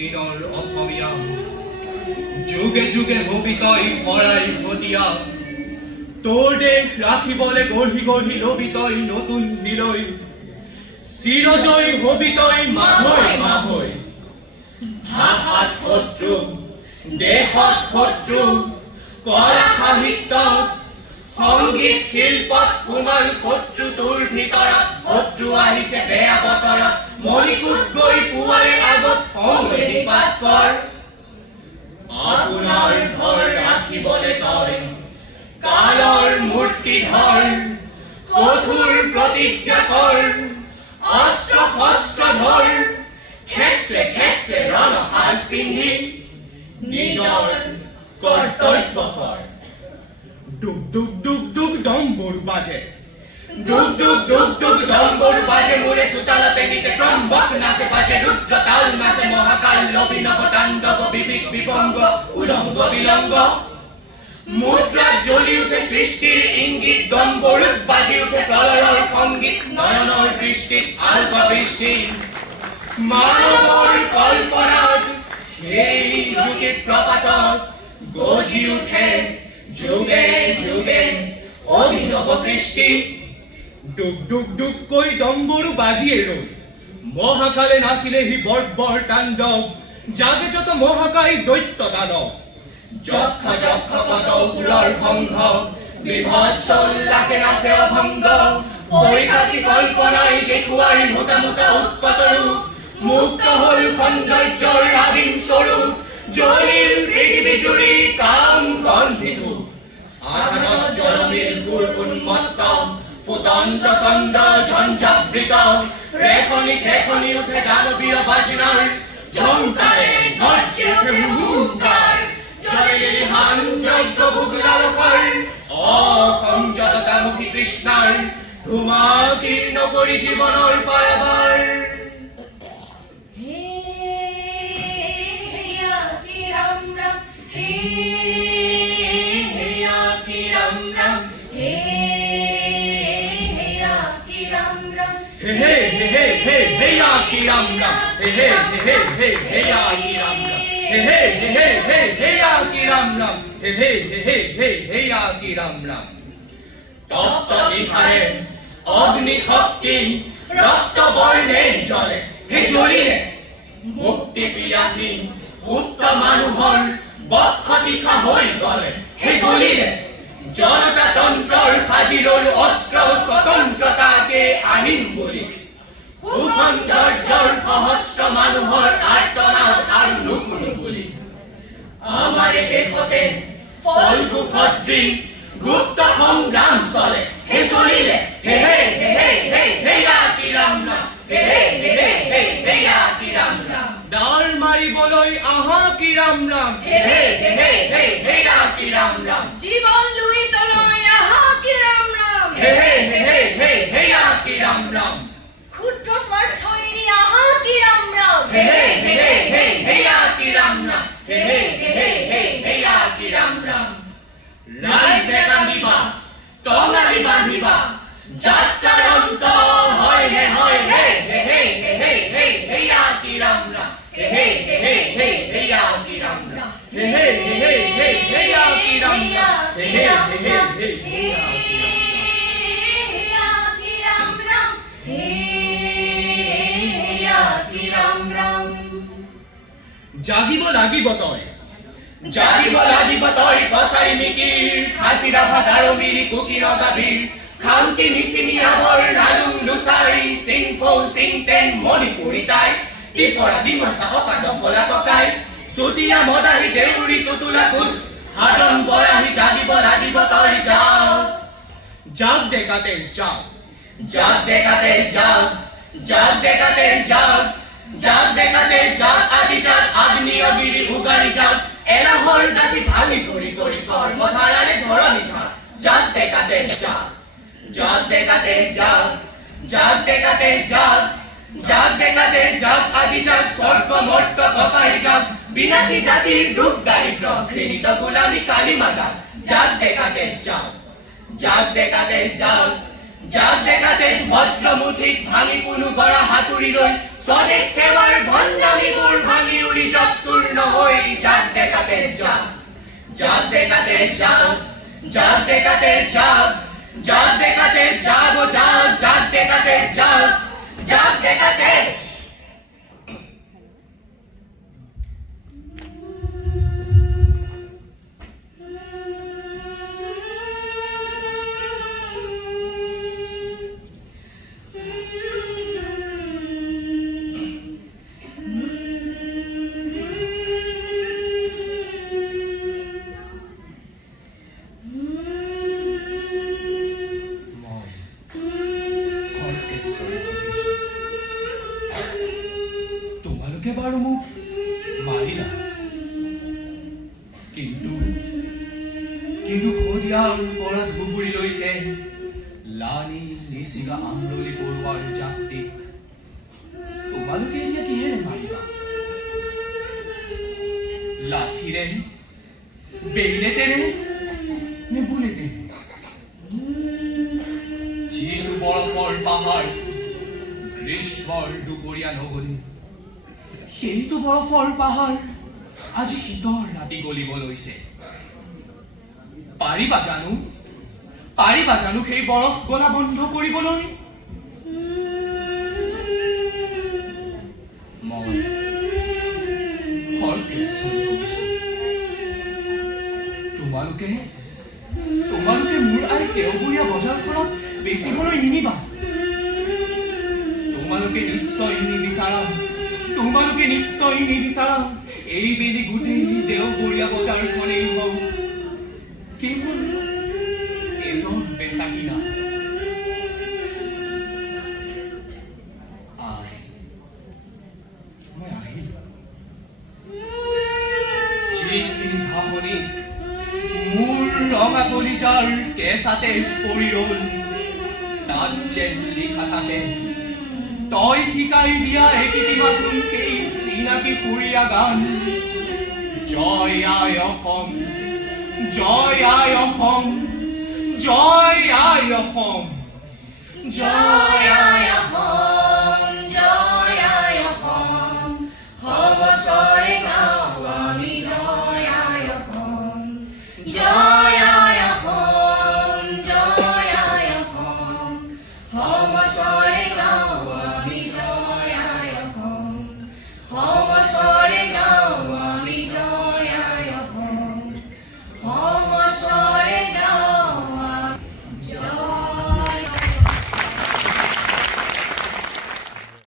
দিনৰ অসমীয়া যুগে যুগে হবি তই ভৰাই ভটিয়া তোৰ দেশ ৰাখিবলে গঢ়ি গঢ়ি লবি তই নতুন হৃদয় চিৰজয় হবি তই মাভৈ মাভৈ ভাষাত শত্ৰু দেশত শত্ৰু কলা সাহিত্যত সংগীত শিল্পত কুমাল শত্ৰু তোৰ ভিতৰত শত্ৰু আহিছে বেয়া বতৰত মলিকুট গৈ পুৱাৰে আগত সংগে নিপাত কৰ আপোনাৰ ঘৰ ৰাখিবলে তই কালৰ মূৰ্তি ধৰ কঠোৰ প্ৰতিজ্ঞা কৰ অস্ত্ৰ শস্ত্ৰ ধৰ ক্ষেত্ৰে ক্ষেত্ৰে ৰণসাজ পিন্ধি নিজৰ কৰ্তব্য কৰ ডুগ ডুগ ডুগ ডুগ ডম্বৰু বাজে ডুগ ডুগ ডুগ ডুগ ডম্বৰু বাজে মোৰে চোতালতে নিতে ত্ৰম্বক নাচে বাজে ৰুদ্ৰ তাল নাচে মহাকাল অভিনৱ তাণ্ডৱ বিবিক বিভংগ উলংগ বিলংগ মুদ্ৰাত জ্বলি উঠে সৃষ্টিৰ ইংগিত ডম্বৰুত বাজি উঠে প্ৰলয়ৰ সংগীত নয়নৰ দৃষ্টিত আলক বৃষ্টি মানৱৰ কল্পনাত সেই যুগিত প্ৰপাতত গজি উঠে যুগে যুগে অভিনৱ কৃষ্টি ডুগ ডুগ ডুগ কৈ ডম্বৰু বাজিয়ে ৰৈ মহাকালে নাচিলেহি বৰ্বৰ তাণ্ডৱ জাগে যত মহাকাই দৈত্য দানৱ যক্ষ যক্ষ কত অসুৰৰ ভংগ বিভৎস উল্লাসে নাচে অভংগ পৰিহাসী কল্পনাই দেখুৱাই মোটা মোটা উৎকট ৰূপ মুক্ত হল সৌন্দৰ্যৰ আদিম স্বৰূপ জ্বলিল পৃথিৱী জুৰি কাম গন্ধিধূপ আধানত জনমিল গুৰ উন্মত্ত ফুটন্ত ছন্দ ঝঞ্ঝাবৃত ৰেখনি ৰেখনি উঠে দানৱীয় বাজনাৰ ঝংকাৰে গৰ্জি উঠে হুংকাৰ জয়লিলি হান যজ্ঞ বুগলালকৰ অসংযততামুখী তৃষ্ণাৰ ধুমা কীৰ্ণ কৰি জীৱনৰ পাৰাবাৰ তপ্ত নিশাৰে অগ্নি শক্তি ৰক্ত বৰ্ণে জ্বলে হে জ্বলিলে মুক্তি পিয়াসী সুপ্ত মানুহৰ বক্ষ তীখা হৈ গলে হে গলিলে জনতা তন্ত্ৰৰ সাজি ললো অস্ত্ৰ স্বতন্ত্ৰতাকে আনিম বুলি সৌন্দৰ্যৰ সহস্ৰ মানুহৰ আৰ্তনাদ আৰু নুশুনো বুলি আমাৰ দেশতে ফল্গু সদৃশ গুপ্ত সংগ্ৰাম চলে হে চলিলে হে হে হে হে হেয়া কি ৰাম ৰাম হে হে হে হে হেয়া কি ৰাম ৰাম ডাল মাৰিবলৈ আহা কি ৰাম ৰাম হে হে হে হে হেয়া কি ৰাম ৰাম জীৱন লুই তলৈ আহা কি ৰাম ৰাম হে হে হে হে হেয়া কি ৰাম ৰাম ক্ষুদ্ৰ স্বাৰ্থ এৰি আহা কি ৰাম ৰাম হে হে হে হে হেয়া কি ৰাম ৰাম হে হে হে হে হেয়া কি ৰাম ৰাম ৰাইজ নেকান্দিবা টঙালি বান্ধিবা যাত্ৰাৰ অন্ত হয় হে হে হে হে হে হেয়া কি ৰাম ৰাম হে হে হে হে হেয়া কি ৰাম ৰাম হে হে হে হে হেয়া কি ৰাম ৰাম হে হে হে হে হেয়া কি ৰাম ৰাম জাগিব লাগিব তই জাগিব লাগিব তই কছাৰী মিকিৰ খাচীৰা ভাগাৰ মিৰি কুকিৰ গাভীৰ খামটি মিচিমিয়াবৰ লালুং লুচাই চিংফৌ চিংটেং মণিপুৰী তাই টিপৰা ডিমচা অপাদ ফলা পকাই চুতীয়া মদাহী দেউৰী টুটুলা কোচ হাজন বৰাহী জাগিব লাগিব তই যাও জাগ ডেকাতে যাও জাগ ডেকাতে যাও জাগ ডেকাতে যাও জাগ ডেকাতে যাক আজি যাক আগ্নেয় বিৰি উগাৰি যাক এলাহৰ গাঠি ভাঙি কৰি কৰি কৰ্মধাৰাৰে ধৰণি ঘাট জাগ ডেকাতে যাক জাগ ডেকাতে যাক জাগ ডেকাতে যাক জাগ ডেকাতে যাক আজি যাক স্বৰ্গ মৰ্ত কপাই যাক বিনাশী জাতিৰ দুখ দাৰিদ্ৰ ঘৃণিত গোলামী কালিমা গান জাগ ডেকাতে যাক জাগ ডেকাতে যাক জাগ ডেকাতে বজ্ৰমুঠিত ভাঙি পুনু গৰা হাতুৰি লৈ স্বদেশ সেৱাৰ ভণ্ডামিবোৰ ভাঙি উৰি যাওক চূৰ্ণ হৈ যাক ডেকা তেজ যাক যাক ডেকা তেজ যাক যাক ডেকা তেজ যাক যাক ডেকা তেজ যাব যাক যাক ডেকা তেজ যাক যাক ডেকা তেজ তোমালোকে বাৰু মোক মাৰিলা কিন্তু শদিয়াৰ পৰা ধুবুৰীলৈকে লানি নিচিগা আমৰলি বৰুৱাৰ জাতিক তোমালোকে এতিয়া কিহেৰে মাৰিবা লাঠিৰে বেইনেতেৰে নে বুলেটেৰে যিটো বৰফৰ পাহাৰ গ্ৰীষ্মৰ দুপৰীয়া নগলি সেইটো বৰফৰ পাহাৰ আজি শীতৰ ৰাতি গলিব লৈছে পাৰিবা জানো সেই বৰফ গলা বন্ধ কৰিবলৈ মই খৰকেশ্বৰী কৈছো তোমালোকে মোৰ আই দেওবৰীয়া বজাৰখনত বেচিবলৈ নিনিবা তোমালোকে নিশ্চয় নিবিচাৰা এইবেলি গোটেই দেওবৰীয়া বজাৰখনেই হওক কেৱল এজন বেচা কিনা মই আহিলো যিখিনি ভাৱনিত মোৰ ৰঙা কলিজাৰ কেঁচা তেজ পৰি ৰল তাত যেন লিখা থাকে তই শিকাই দিয়া একেটি মাথোন সেই চিনাকি সুৰীয়া গান জয় আই অসম জয় আই অসম জয় আই অসম জয় আই অসম